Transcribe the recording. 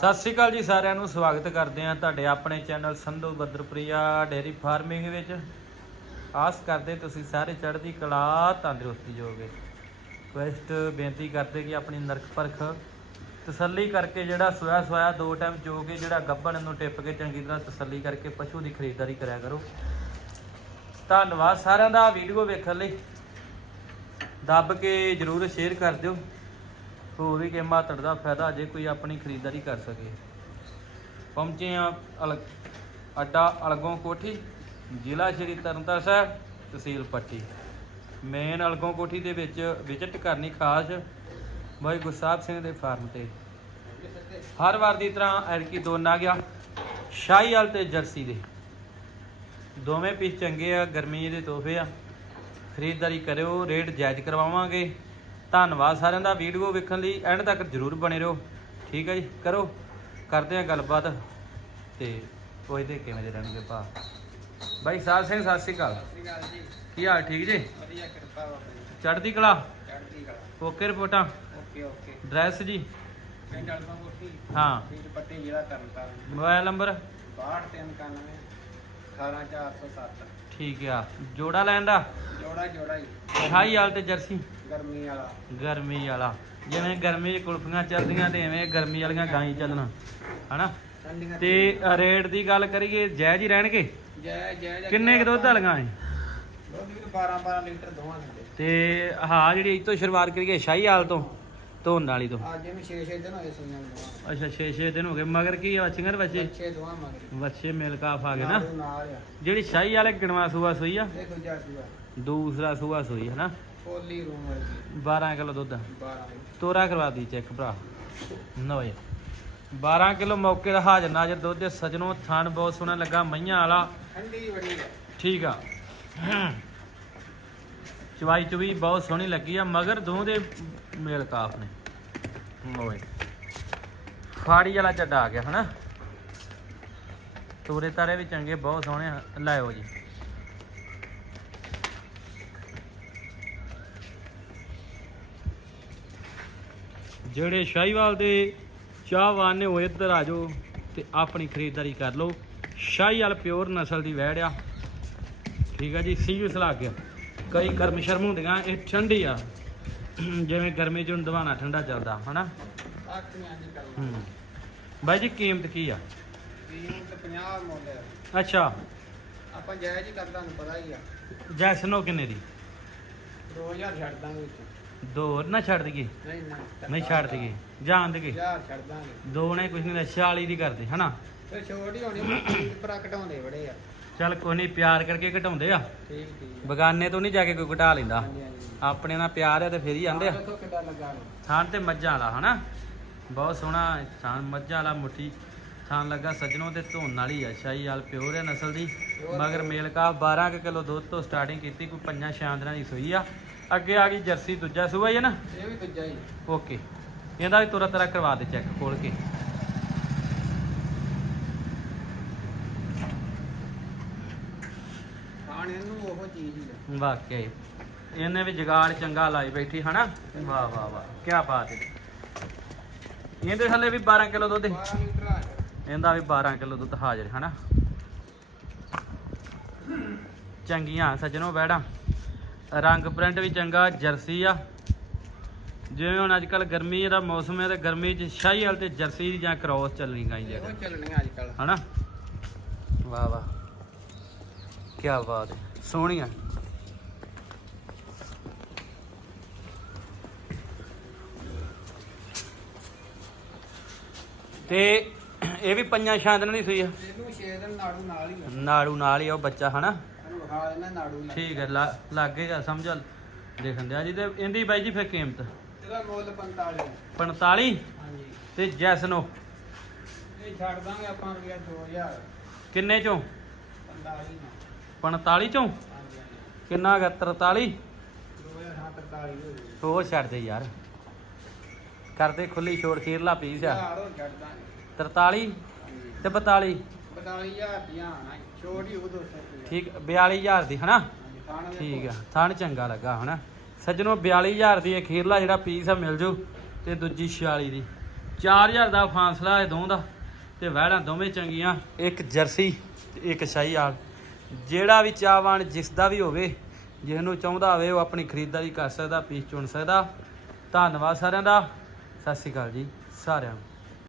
ਸਤਿ ਸ਼੍ਰੀ ਅਕਾਲ ਜੀ ਸਾਰਿਆਂ ਨੂੰ, ਸਵਾਗਤ ਕਰਦੇ ਹਾਂ ਤੁਹਾਡੇ ਆਪਣੇ ਚੈਨਲ ਸੰਧੂ ਬੱਦਰਪ੍ਰਿਆ ਡੇਅਰੀ ਫਾਰਮਿੰਗ ਵਿੱਚ। ਆਸ ਕਰਦੇ ਤੁਸੀਂ ਸਾਰੇ ਚੜ੍ਹਦੀ ਕਲਾ, ਤੰਦਰੁਸਤੀ ਜੋਗੇ। ਕੁਐਸਟ ਬੇਨਤੀ ਕਰਦੇ ਕਿ ਆਪਣੀ ਨਰਕ ਪਰਖ ਤਸੱਲੀ ਕਰਕੇ ਜਿਹੜਾ ਸੋਇਆ ਸੋਇਆ ਦੋ ਟਾਈਮ ਜੋ ਕੇ ਜਿਹੜਾ ਗੱਬਣ ਨੂੰ ਟਿੱਪ ਕੇ ਚੰਗੀ ਤਰ੍ਹਾਂ ਤਸੱਲੀ ਕਰਕੇ ਪਸ਼ੂ ਦੀ ਖਰੀਦਦਾਰੀ ਕਰਿਆ ਕਰੋ। ਧੰਨਵਾਦ ਸਾਰਿਆਂ ਦਾ, ਵੀਡੀਓ ਵੇਖਣ ਲਈ। ਦੱਬ ਕੇ ਜਰੂਰ ਸ਼ੇਅਰ ਕਰ ਦਿਓ। ਹੋਰ ਵੀ ਕਿ ਮਾਤੜ ਦਾ ਫਾਇਦਾ ਜੇ ਕੋਈ ਆਪਣੀ ਖਰੀਦਦਾਰੀ ਕਰ ਸਕੇ। ਪਹੁੰਚੇ ਆ ਅਲ- ਅੱਡਾ ਅਲਗੋਂ ਕੋਠੀ, ਜ਼ਿਲ੍ਹਾ ਸ਼੍ਰੀ ਤਰਨਤਾਰਨ ਸਾਹਿਬ, ਤਹਿਸੀਲ ਪੱਟੀ। ਮੇਨ ਅਲਗੋਂ ਕੋਠੀ ਦੇ ਵਿੱਚ ਵਿਜ਼ਿਟ ਕਰਨੀ ਖਾਸ ਬਾਈ ਗੁਰਸਾਹਿਬ ਸਿੰਘ ਦੇ ਫਾਰਮ ਤੇ। ਹਰ ਵਾਰ ਦੀ ਤਰ੍ਹਾਂ ਐਰਕੀ ਦੋ ਨਾ ਗਿਆ, ਸ਼ਾਹੀਵਾਲ ਤੇ ਜਰਸੀ ਦੇ। ਦੋਵੇਂ ਪੀਸ ਚੰਗੇ ਆ, ਗਰਮੀ ਦੇ ਤੋਹਫੇ ਆ। ਖਰੀਦਦਾਰੀ ਕਰਿਓ ਰੇਟ ਜਾਇਜ਼ ਕਰਵਾਵਾਂਗੇ। ਧੰਨਵਾਦ ਸਾਰਿਆਂ ਦਾ ਵੀਡੀਓ ਵੇਖਣ ਲਈ ਐਂਡ ਤੱਕ ਜਰੂਰ ਬਣੇ ਰਹੋ। ਠੀਕ ਹੈ ਜੀ ਕਰੋ। ਕਰਦੇ ਆ ਗੱਲਬਾਤ। ਤੇ ਪੁੱਛਦੇ ਕਿਵੇਂ ਦੇ ਰਹਿਣਗੇ ਭਾ। ਬਾਈ ਸਾਹਿਬ ਸਿੰਘ ਸਤਿ ਸ਼੍ਰੀ ਅਕਾਲ। ਜੀ। ਕੀ ਹਾਲ ਠੀਕ ਜੇ? ਵਧੀਆ ਕਿਰਪਾ ਬਾਬਾ ਜੀ ਚੜ੍ਹਦੀ ਕਲਾ? ਚੜ੍ਹਦੀ ਕਲਾ। ਓਕੇ ਰਿਪੋਰਟਾਂ? Okay okay. ਡਰੈਸ ਜੀ? ਪਿੰਡ ਕੋਠੀ। ਹਾਂ। ਪੀਰ ਪੱਟੀ ਜ਼ਿਲ੍ਹਾ ਤਰਨਤਾਰਨ ਮੋਬਾਈਲ ਨੰਬਰ? 6291 18407 ਠੀਕ ਆ। ਜੋੜਾ ਲੈਣ ਦਾ? ਜੋੜਾ ਜੋੜਾ ਹੀ। ਹਾਈ ਹਾਲ ਤੇ ਜਰਸੀ? ਗਰਮੀ ਵਾਲਾ। ਗਰਮੀ ਵਾਲਾ। ਜਿਵੇਂ ਗਰਮੀ 'ਚ ਕੁਲਫੀਆਂ ਚੱਲਦੀਆਂ ਤੇ ਐਵੇਂ ਗਰਮੀ ਵਾਲੀਆਂ ਗਾਂ ਹੀ ਚੱਲਣਾ। ਹਨਾ? ਤੇ ਰੇਟ ਦੀ ਗੱਲ ਕਰੀਏ ਜਾਇਜ਼ ਹੀ ਰਹਿਣਗੇ? ਜੈ ਜੈ ਜੈ ਕਿੰਨੇ ਕੁ ਦੁੱਧ ਵਾਲੀਆਂ ਏ ਦੁੱਧ ਵੀ 12 12 ਲੀਟਰ ਦੋਵਾਂ ਦਿੰਦੇ ਤੇ ਹਾਂ ਜਿਹੜੀ ਤੋਂ ਸ਼ੁਰੂਆਤ ਕਰੀਏ ਸ਼ਾਹੀ ਹਾਲ ਤੋਂ। ਧੋਣ ਵਾਲੀ ਤੋਂ। ਅੱਜ ਇਹਨੂੰ 6 6 ਦਿਨ ਹੋਏ ਸੁਣਨ ਨੂੰ ਅੱਛਾ 6-6 ਦਿਨ ਹੋ ਗਏ। ਮਗਰ ਕੀ ਆ ਦੇ ਬੱਚੇ 6 ਦੋਵਾਂ ਮਗਰ। ਬੱਚੇ ਮਿਲ ਕਾਫ ਆ ਗਏ ਨਾ। ਨਾਲੋਂ ਨਾਲ ਆ। ਜਿਹੜੀ ਸ਼ਾਹੀ ਵਾਲੇ ਗਿਣਵਾ ਸੂਆ ਸੂਈ ਆ? ਇਹ ਦੂਜਾ ਸੂਆ। ਦੂਸਰਾ ਸੂਆ ਸੂਈ ਹੈ ਨਾ ਪੋਲੀ ਰੂਮ ਵਰਗੀ 12 ਕਿਲੋ ਦੁੱਧ 12 ਤੋਰਾ ਕਰਵਾ ਦੀ ਚੈੱਕ ਭਰਾ। ਨੋ ਜੀ। 12 ਕਿਲੋ ਮੌਕੇ ਦਾ ਹਾਜ਼ਰ ਨਾਜ਼ਰ ਦੁੱਧ। ਦੇ ਸਜਣੋਂ ਥਣ ਬਹੁਤ ਸੋਹਣਾ ਲੱਗਾ ਮਈਆਂ ਵਾਲਾ। ਠੰਡੀ ਬੜੀ ਆ। ਠੀਕ ਆ। ਚਵਾਈ ਚਵੀ ਬਹੁਤ ਸੋਹਣੀ ਲੱਗੀ ਆ, ਮਗਰ ਦੋ ਦੇ ਮੇਲ ਕਾਫ ਨੇ। ਓਏ ਫਾੜੀ ਵਾਲਾ ਚੱਡਾ ਆ ਗਿਆ, ਹਨਾ? ਤੋਰੇ ਤਾਰੇ ਵੀ ਚੰਗੇ, ਬਹੁਤ ਸੋਹਣੇ ਆ। ਲਾਇਓ ਜੀ। ਜਿਹੜੇ ਸ਼ਾਹੀਵਾਲ ਦੇ ਚਾਹਵਾਨ ਨੇ, ਉਹ ਇੱਧਰ ਆ ਜਾਓ ਤੇ ਆਪਣੀ ਖਰੀਦਦਾਰੀ ਕਰ ਲਓ। ਸ਼ਾਹੀਵਾਲ ਪਿਓਰ ਨਸਲ ਦੀ ਵਹਿੜ ਆ। ਠੀਕ ਆ ਜੀ ਸੀਰੀਅਸ ਸਲਾਹ ਗਿਆ ਕਈ ਗਰਮ ਸ਼ਰਮ ਹੁੰਦੀਆਂ ਇਹ ਠੰਡੀ ਆ। ਜਿਵੇਂ ਗਰਮੀ ਚ ਦਵਾਨਾ ਠੰਡਾ ਚੱਲਦਾ ਹਨਾ? ਹੂੰ। ਬਾਈ ਜੀ ਕੀਮਤ ਕੀ ਆ? ਕੀਮਤ 50 ਮੁੱਲ ਆ। ਅੱਛਾ। ਆਪਾਂ ਜਾਇਜ਼ ਹੀ ਕਰ ਤੁਹਾਨੂੰ ਪਤਾ ਹੀ ਆ। ਜੈਸਨੋ ਕਿੰਨੇ ਦੀ? 2000 ਛੱਡ ਦਾਂਗੇ ਵਿੱਚ। ਦੋ ਨਾ ਛੱਡ ਦਈਏ? ਨਹੀਂ ਛੱਡ ਦਈਏ। ਜਾਣ ਦਈਏ? 1000 ਛੱਡ ਦਾਂਗੇ। ਦੋ ਨੇ ਕੁਝ ਨਹੀਂ 46 ਦੀ ਕਰਦੇ ਹਨਾ? ਫਿਰ ਛੋਟ ਹੀ ਹੋਣੀ ਭਰਾ ਘਟਾਉਂਦੇ ਬੜੇ ਆ। ਚੱਲ ਕੋਈ ਨਹੀਂ ਪਿਆਰ ਕਰਕੇ ਘਟਾਉਂਦੇ ਆ। ਠੀਕ ਠੀਕ ਬਗਾਨੇ ਤੋਂ ਨਹੀਂ ਜਾ ਕੇ ਕੋਈ ਘਟਾ ਲੈਂਦਾ। ਹਾਂਜੀ ਹਾਂਜੀ ਆਪਣੇ ਨਾਲ ਪਿਆਰ ਆ ਤੇ ਫਿਰ ਹੀ ਆਂਦੇ ਆ। ਦੇਖੋ ਲੱਗਾ ਨੂੰ ਥਾਨ ਤੇ ਮੱਝਾਂ ਵਾਲਾ ਹਨਾ? ਬਹੁਤ ਸੋਹਣਾ ਥਾਨ ਮੱਝਾਂ ਵਾਲਾ ਮੁੱਠੀ। ਥਾਨ ਲੱਗਾ ਸੱਜਣੋਂ ਤੇ ਧੋਣ ਵਾਲੀ ਆ। ਸ਼ਾਹੀ ਵਾਲ ਪਿਓਰ ਹੈ ਨਸਲ ਦੀ। ਮਗਰ ਮੇਲ ਕਾ 12 ਕੁ ਕਿਲੋ ਦੁੱਧ ਤੋਂ ਸਟਾਰਟਿੰਗ ਕੀਤੀ ਕੋਈ ਪੰਜਾਂ ਛਾਂ ਦਿਨਾਂ ਦੀ ਸੂਈ ਆ। ਅੱਗੇ ਆ ਗਈ ਜਰਸੀ ਦੂਜਾ ਸੂਆ ਹੀ ਹੈ ਨਾ? ਇਹ ਵੀ ਦੂਜਾ ਹੀ। ਓਕੇ। ਇਹਦਾ ਵੀ ਤੁਰਾ ਤਰਾ ਕਰਵਾ ਦੇ ਚੈੱਕ ਖੋਲ ਕੇ। ਉਹ ਚੀਜ਼ ਹੀ ਆ। ਵਾਕਿਆ ਹੀ। ਇਹਨੇ ਵੀ ਜਗਾੜ ਚੰਗਾ ਲਾਈ ਬੈਠੀ ਹਨਾ? ਵਾਹ ਵਾਹ ਵਾਹ। ਕੀ ਬਾਤ ਹੈ ਇਹਦੇ ਥੱਲੇ ਵੀ 12 ਕਿਲੋ ਦੁੱਧ ਹੈ। 12 ਲੀਟਰ ਆ ਗਿਆ। ਇਹਦਾ ਵੀ 12 ਕਿਲੋ ਦੁੱਧ ਹਾਜ਼ਰ ਹਨਾ? ਚੰਗੀਆਂ ਸੱਜਣੋ ਬੈੜਾ ਰੰਗ ਪ੍ਰਿੰਟ ਵੀ ਚੰਗਾ ਜਰਸੀ ਆ। ਜਿਵੇਂ ਹੁਣ ਅੱਜ ਕੱਲ ਗਰਮੀ ਦਾ ਮੌਸਮ ਹੈ ਤੇ ਗਰਮੀ ਚ ਸ਼ਾਹੀ ਵਾਲ ਤੇ ਜਰਸੀ ਜਾਂ ਕ੍ਰੋਸ ਚੱਲਣੀ ਗਾਈ ਇਹੋ ਜਗਾ ਚੱਲਣੀਆਂ ਅੱਜ ਕੱਲ ਹਨਾ? ਵਾਹ ਵਾਹ। ਕੀ ਬਾਤ ਹੈ। ਸੋਹਣੀਆਂ ਤੇ ਇਹ ਵੀ ਪੰਜਾਂ ਛਾਂ ਦਿਨਾਂ ਦੀ ਸੂਈ ਆ। ਇਹਨੂੰ 6 ਦਿਨ ਨਾੜੂ ਨਾਲ ਹੀ ਆ। ਨਾੜੂ ਨਾਲ ਹੀ ਆ ਉਹ ਬੱਚਾ ਹਨਾ? ਇਹਨੂੰ ਵਿਖਾ ਦੇਣਾ ਨਾੜੂ ਨਾਲ। ਠੀਕ ਹੈ ਲਾ- ਲਾਗੇ ਆ ਸਮਝ ਦੇਖਣ ਦਿਆ ਜੀ। ਤੇ ਇਹਦੀ ਬਾਈ ਜੀ ਫਿਰ ਕੀਮਤ? ਇਹਦਾ ਮੁੱਲ 45 45 ਹਾਂਜੀ। ਤੇ ਜੈਸਨੋ? ਇਹ ਛੱਡ ਦਾਂਗੇ ਆਪਾਂ ਰੁਪਿਆ 2000 ਕਿੰਨੇ ਚੋਂ? 45 ਨਾ 45 ਚੋਂ? ਕਿੰਨਾ ਗਾ 43 2043 ਹੋ ਗਈ ਹੋਰ ਛੱਡ ਦੇ ਯਾਰ। ਕਰਦੇ ਖੁੱਲੀ ਛੋੜ ਖੀਰਲਾ ਪੀਸ ਆ। ਯਾਰ ਉਹ ਛੱਡ ਦਾਂਗੇ। 43 ਹਾਂਜੀ ਤੇ 42 42000 ਦੀਆਂ ਆਣਾ ਛੋਟੀ ਉਹ 200 ਰੁਪਿਆ ਠੀਕ 42000 ਦੀ ਹਨਾ? ਠੀਕ ਆ ਥਣ ਚੰਗਾ ਲੱਗਾ ਹਨਾ? ਸੱਜਣੋ 42000 ਦੀ ਇਹ ਖੀਰਲਾ ਜਿਹੜਾ ਪੀਸ ਆ ਮਿਲ ਜੂ। ਤੇ ਦੂਜੀ 46 ਦੀ। 4000 ਦਾ ਫਾਸਲਾ ਹੈ ਦੋਵਾਂ ਦਾ। ਤੇ ਵਹਿੜਾਂ ਦੋਵੇਂ ਚੰਗੀਆਂ। ਇੱਕ ਜਰਸੀ ਤੇ ਇੱਕ ਸ਼ਾਹੀ ਆਲ। ਜਿਹੜਾ ਵੀ ਚਾਹਵਾਨ ਜਿਸ ਦਾ ਵੀ ਹੋਵੇ, ਜਿਹਨੂੰ ਚਾਹੁੰਦਾ ਹੋਵੇ, ਉਹ ਆਪਣੀ ਖਰੀਦਦਾਰੀ ਕਰ ਸਕਦਾ ਪੀਸ ਚੁਣ ਸਕਦਾ। ਧੰਨਵਾਦ ਸਾਰਿਆਂ ਦਾ। ਸਤਿ ਸ਼੍ਰੀ ਅਕਾਲ ਜੀ, ਸਾਰਿਆਂ ਨੂੰ।